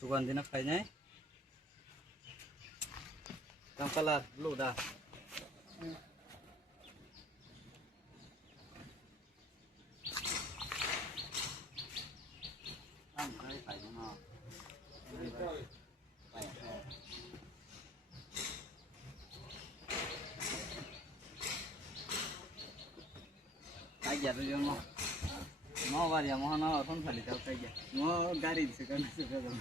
Sugandina kayaknya. Yang kalah dulu dah. Kayak tu yang mau varian mau na pun balik kau kayak mau gari sekarang sekarang.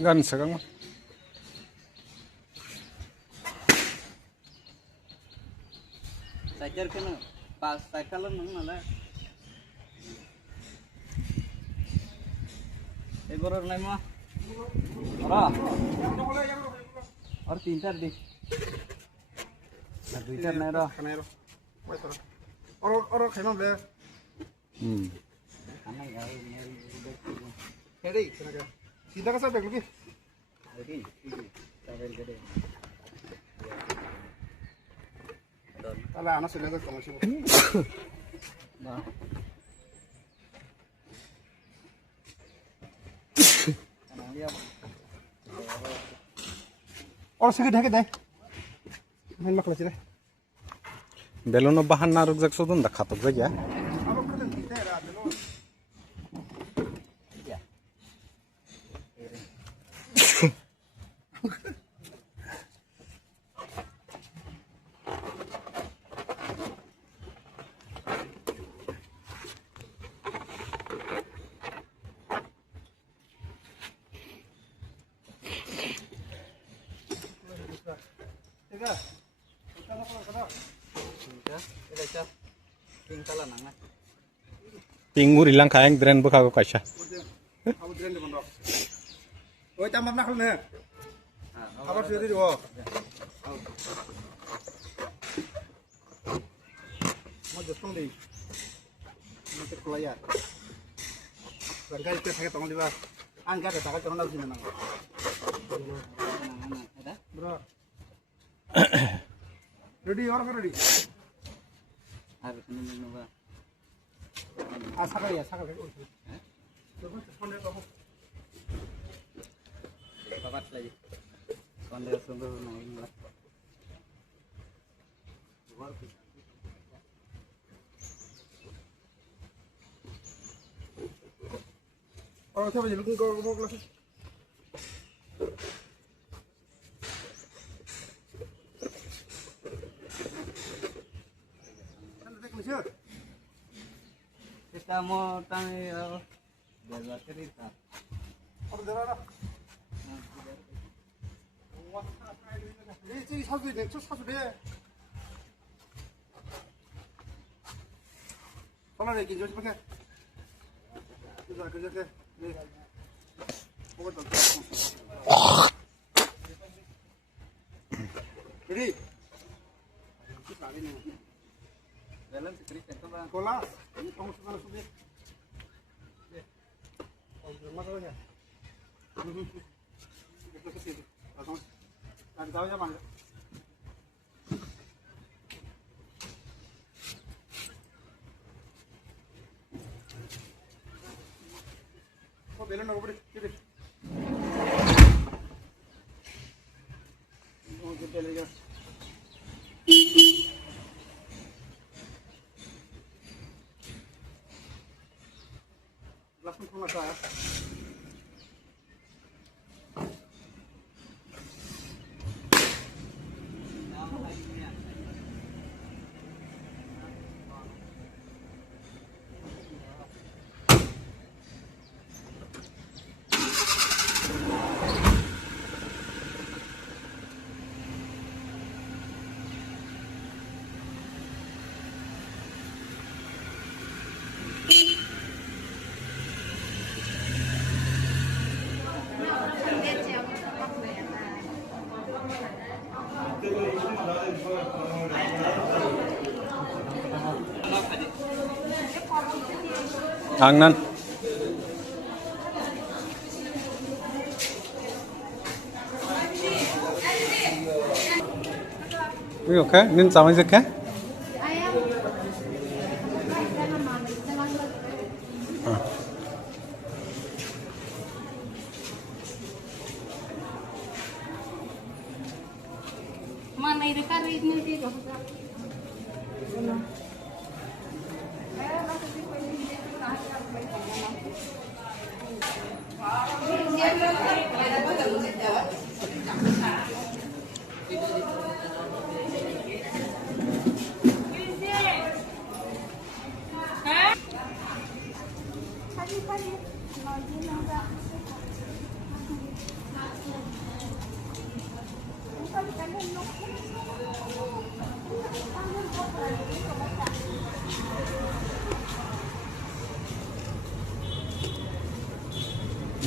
Gan sekarang mah. Cycle kena pas cycle nang nala. Eboror nai mah. Ora. Or 3-4 di. Na 2-4 nai ro. Orang kena bela. Ana gao ni. Hei, kena ke? Sida kasar beg lagi. Lagi. Travel gede. Alah, anak sudah ke kamar sih. Nah. Orang sakit deh. Main maklah sih deh. Belum bahan naruk jak sodun dah khatuk saja. Apa kerja kita ya, belum. Tiga. Kita nak kalau Ida tingkalan nang. Pingur hilang kayang dren buka kau kasih. Aku dren di pondok. Oh, tambah nak ni. Apa sih itu? Mau jatuh di. Nanti kelayar. Bangkai itu sakit tolong di bawah. Angkat ada sakit tolong di sini nang. Ada? Bro. Ready orang ready. Harus minum apa? Sakal ya, sakal. Coba phone dia kamu. Papat lagi. Konde sungguh nangin lah. Oh, siapa jadi kau mau kelas? Kita mau tanya biar cerita. Apa darah? Ini 사수 돼, 저 사수 돼. 빨리 얘기 좀 해볼게. 그저 네. 먹었다. Ready? Dalam cerita tu bang. Kola. Ini kamu suka sudah. Oh, masalahnya. Itu ke situ. Langsung. Nanti tahu ya, Bang. Oh, belum nak beri. Sini. Oh, kita lihat. Langsung ke masa ya. Angnan. Okay, nin sama aja kan? Mana ini karirnya dia?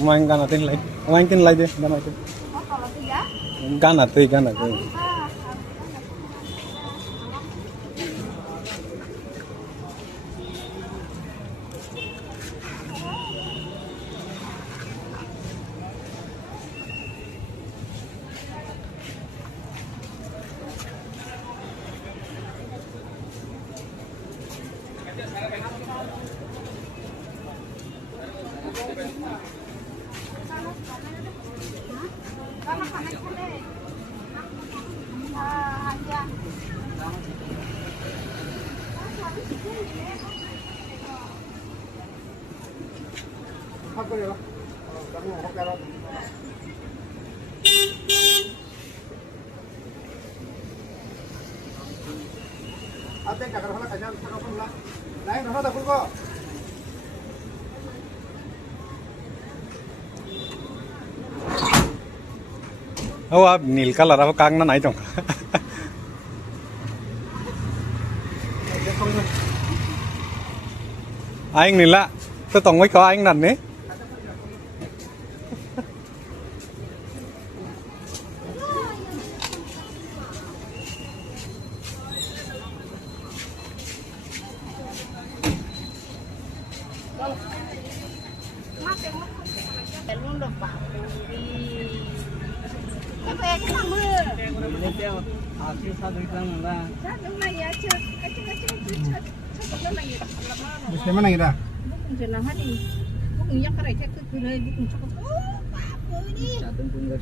Main kan natin lay. Main kin lay deh, gana itu. Gana tuh. Apa ya? Kamu ngomong kalau ate kakak mana kajian kakak pun lah. Lain mana dah pun kok. Oh, ab nil color apa kang na naik dong. Anh nila, tôi tổng mới có anh nằn đấy. Luôn được bảo đi. Cái về cái thằng mưa. Ini dia hasil satu ikan mana? Chắc lúc này á chưa. Lúc này lama. Di mana kita? Bukan jenah hadi. Bukan yang kerja ke kulai bukan cakap. Oh, apa ini? Satu tunggu.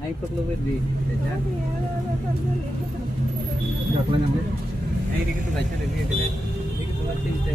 Naik per lebih di. Ya, kalau nyampe. Naik dikit tu baca lagi. Dikit tu baca ini.